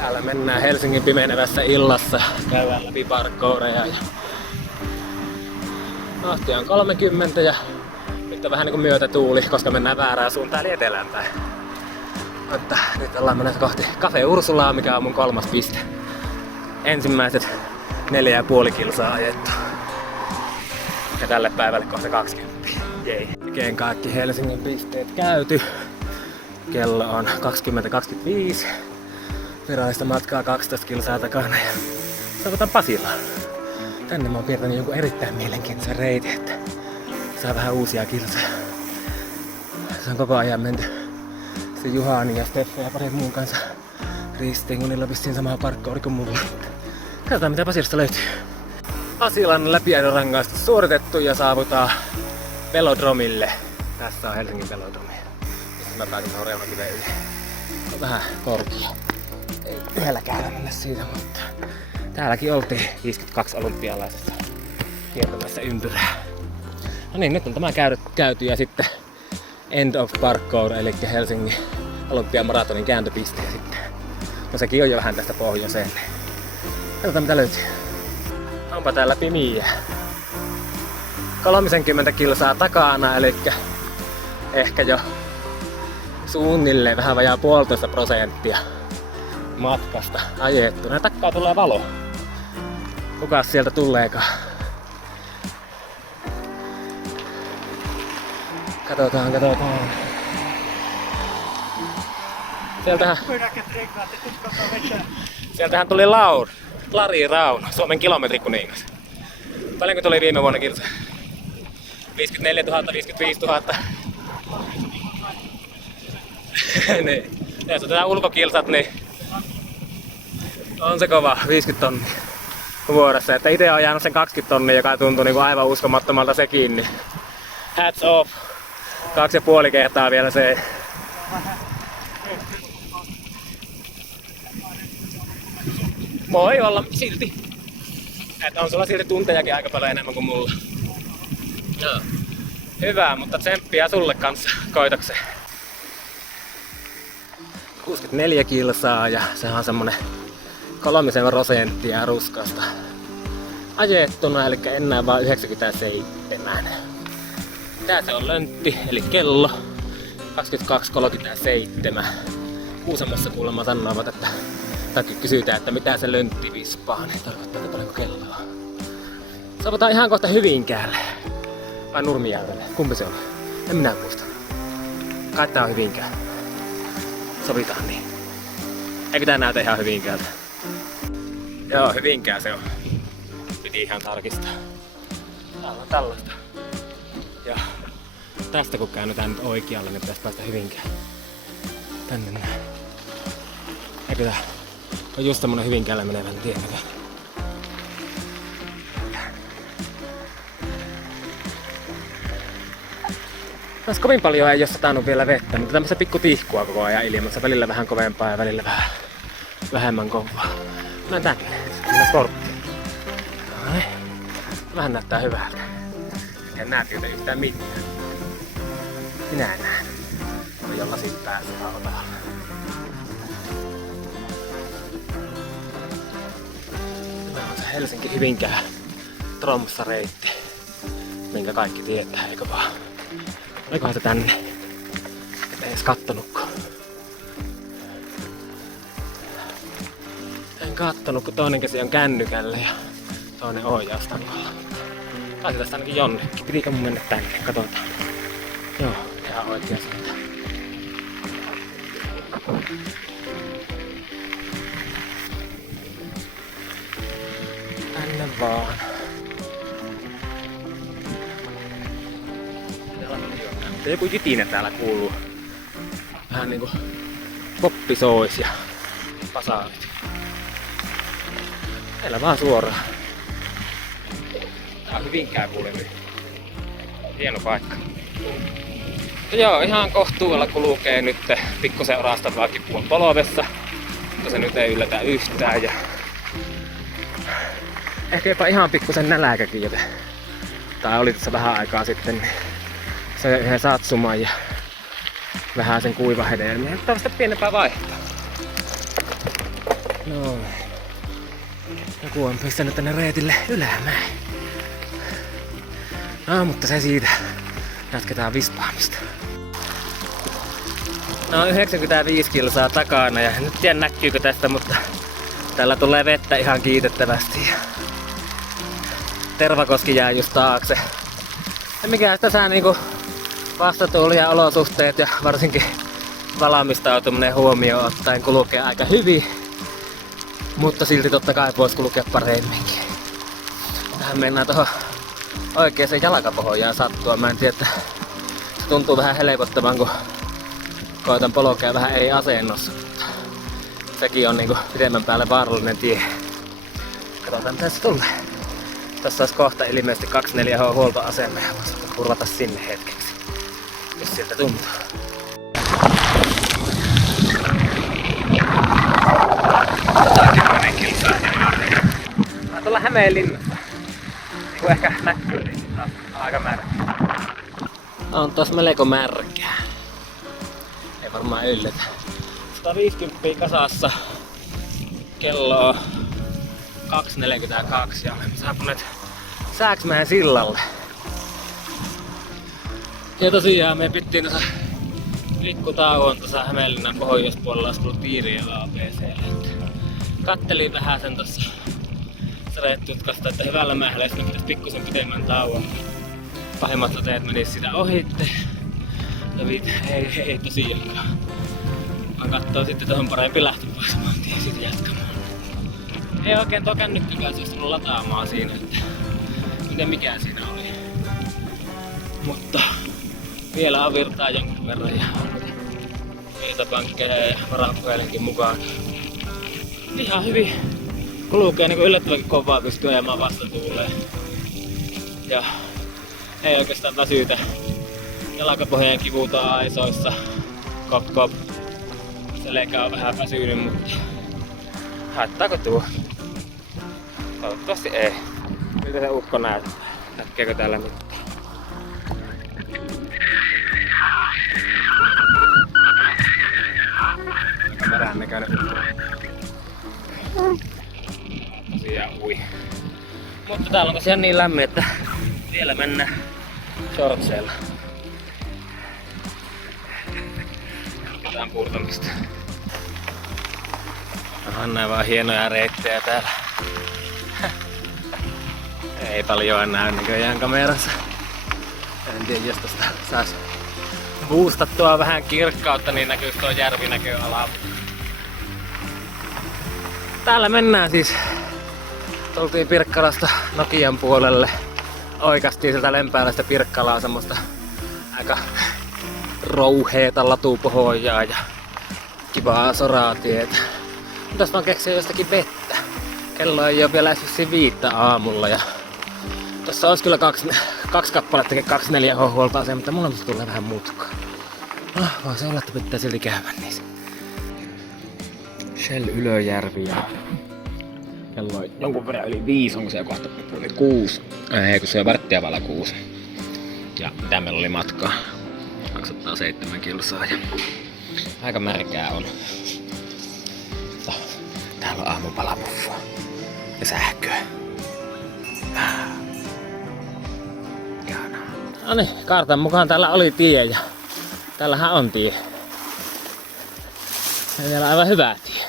Täällä mennään Helsingin pimenevässä illassa. Käydään läpi parkoureja. Vauhtia on 30 ja nyt on vähän niinku myötätuuli, koska mennään väärään suuntaan eli etelään päin. Mutta nyt ollaan menossa kohti Cafe Ursulaa, mikä on mun 3. piste. Ensimmäiset 4,5 kilsaa ajettu. Ja tälle päivälle kohta 20. Jei. Tekeen kaikki Helsingin pisteet käyty. Kello on 20.25. Virallista matkaa 12 kilsaa takana ja saavutaan Pasilaan. Tänne mä oon piirtänyt jonkun erittäin mielenkiintoisen reitin, että saa vähän uusia kilsoja. Se on koko ajan menty se Juhani ja Steffe ja parin muun kanssa ristiin, kun niillä on vissiin sama parkkouri kuin mulla. Katsotaan mitä Pasilasta löytyy. Pasilan läpiajorangaistus suoritettu ja saavutaan velodromille. Tässä on Helsingin velodromi. Mistä mä pääsin tuohon reunakiveen yli. On vähän korkea. Ei yhdellä käydä mennä siitä, mutta täälläkin oltiin 52 olympialaisessa kiertämässä ympyrää. No niin, nyt on tämä käyty ja sitten End of Parkour, eli Helsingin olympiamaratonin kääntöpiste sitten. No sekin on jo vähän tästä pohjoiseen. Katsotaan mitä löytyy. Onpa täällä pimiä. 30 kilsaa takana, eli ehkä jo suunnilleen vähän vajaa 1,5% matkasta ajettu. Ja takkaa tulee valo. Kukas sieltä tuleekaan? Katsotaan. Sieltähän tuli Lari Raun, Suomen kilometrikuningas. Paljonko tuli viime vuonna kilsa? 54 000, 55 000. Niin. Jos otetaan ulkokilsat, niin on se kova, 50 tonnia vuodessa. Että itse on jäänyt sen 20 tonnia, joka tuntuu niinku aivan uskomattomalta sekin. Niin hats off. 2,5 kertaa vielä se. Voi olla silti. Että on sulla silti tuntejakin aika paljon enemmän kuin mulla. Joo. Hyvä, mutta tsemppiä sulle kanssa koitokseen. 64 kilsaa ja sehän on semmonen 3% ruskasta ajettuna, eli enää vaan 97. Tää se on löntti, eli kello 22.37. Kuusamossa kuulemma sanovat, että takia kysytään, että mitä se löntti vispaa, niin tarkoittaa, että paljonko kelloa. Saavutaan ihan kohta Hyvinkäälle. Vai Nurmijärvelle? Kumpi se on? En minä muista. Kai tää on Hyvinkää. Sovitaan niin. Eikö tää näytä ihan Hyvinkäältä? Joo, Hyvinkää se on. Piti ihan tarkistaa. Täällä on tällaista. Ja tästä kun käännytään nyt oikealle, niin pitäisi päästä Hyvinkään. Tänne näin. Eikö tää on just semmonen Hyvinkäälle menevän tien. Tässä kovin paljon ei oo satanut vielä vettä, mutta tämmöistä pikku tihkua koko ajan ilmassa. Välillä vähän kovempaa ja välillä vähän vähemmän kovaa. Mennään tänne. Mennään korttiin. Noin. Vähän näyttää hyvältä. En näe yhtään mitään. Minä näen. No jolla sit pääsee autolla. Tämä on se Helsinki Hyvinkää Tromssa-reitti, minkä kaikki tietää, eikö vaan? Olikohan se tänne? Et edes kattonutko. En kattonut, kun toinen käsi on kännykällä ja toinen ohjaustangolla. Taisi tästä ainakin jonnekin. Pitikö mun mennä tänne? Katsotaan. Joo, ihan oikea siitä. Tänne vaan. Joku jytinen täällä kuuluu. Vähän niinku poppi sois ja pasaalit. Meillä vaan suoraan. Tää on Hyvinkää kuule nyt. Hieno paikka. Ja joo, ihan kohtuudella kulkee nyt pikkusen orastavaa kipua polvessa. Mutta se nyt ei yllätä yhtään. Ja ehkä jopa ihan pikkusen näläkäkin, joten tää oli tässä vähän aikaa sitten. Niin se yhden satsuman ja vähän sen kuivahedelmiä. Mutta tällaista pienempää vaihtaa. No. Joku on pistänyt tänne reitille ylämäen. No, mutta se siitä. Jatketaan vispaamista. No 95 kilsaa takana ja nyt tiedän näkyykö tästä, mutta täällä tulee vettä ihan kiitettävästi. Tervakoski jää just taakse. Ja mikä tässä niinku vastatuuli ja olosuhteet ja varsinkin valmistautuminen huomioon ottaen kulkee aika hyvin. Mutta silti totta kai voisi kulkea paremminkin. Tähän mennään tohon oikeeseen jalkapohjaan sattua. Mä en tiedä, että se tuntuu vähän helpottavan, kun koitan polkea vähän eri asennossa. Sekin on niinku pidemmän päälle vaarallinen tie. Katsotaan mitä se tulee. Tässä olisi kohta ilmeisesti 24H huoltoasema ja voisi kurvata sinne hetkeksi, jos siltä tuntuu. Mä tuolla Hämeenlinnassa. Niinku ehkä näkyy, niin aika märkä. On tossa melko märkää. Ei varmaan yllätä. 150 kasassa. Kello on 2.42 ja olemme saapuneet Sääksmäen sillalle. Ja tosiaan me pittiin tuossa likkutauon tuossa Hämeenlinnan pohjoispuolella, olisi tullut piiriä ABC:lle. Kattelin vähän sen tossa sadetutkasta, että hyvällä mähällä sitten pitäisi pikkusen pitemmän tauon. Pahimmat sateet menis sitä ohitte. Ja ei tosiaankaan. Mä kattoo sitten tohon parempi lähtö pois maantien siitä jatkamaan. Ei oikein tuo kännykkäkään suostunut lataamaan siinä, että miten mikään siinä oli. Mutta vielä on virtaa jonkun verran ja viitapankkeja ja varapuhelinkin mukaan. Ihan hyvin kulkee, niin yllättävänkin kovaa pystyy ajamaan vastatuuleen. Ja ei oikeastaan väsytä. Jalkapohjien kivuta aisoissa. Kop kop. Selkä on vähän väsynyt, mutta haittaako tuo? Toivottavasti ei. Miltä se ukko näyttää? Näkeekö täällä mitään? Aika märän näköinen. Tosiaan ui. Mutta täällä on tosiaan niin lämmin, että vielä mennään shortseilla. Jatketaan purtamista. Onhan nää vaan hienoja reittejä täällä. Ei paljon näy näköjään kamerassa. En tiedä, jos tosta sais boostattua vähän kirkkautta, niin näkyis tuo järvinäköala. Täällä mennään siis. Tultiin Pirkkalasta Nokian puolelle. Oikastiin sieltä Lempäälästä Pirkkalaa semmoista aika rouheeta latupohjaa ja kivaa soraatietä. Tästä on keksiä jostakin vettä. Kello ei oo vielä esimerkiksi 5 aamulla ja tossa olisi kyllä kaksi kappaletta 24H huoltoasema, mutta mulla tulee vähän mutkaa. No, voisi olla, että pitää silti käydä niissä. Shell Ylöjärvi ja kello on jonkun verran yli 5, onko se jo kohta yli 6? Ei, kun se on varttia vailla 6. Ja mitä meillä oli matkaa? 207 kilsaa ja aika märkää on. Täällä on aamupalapuffua ja sähköä. Ihanaa. Noniin, kartan mukaan täällä oli tie ja täällähän on tie. Ja vielä aivan hyvä tie.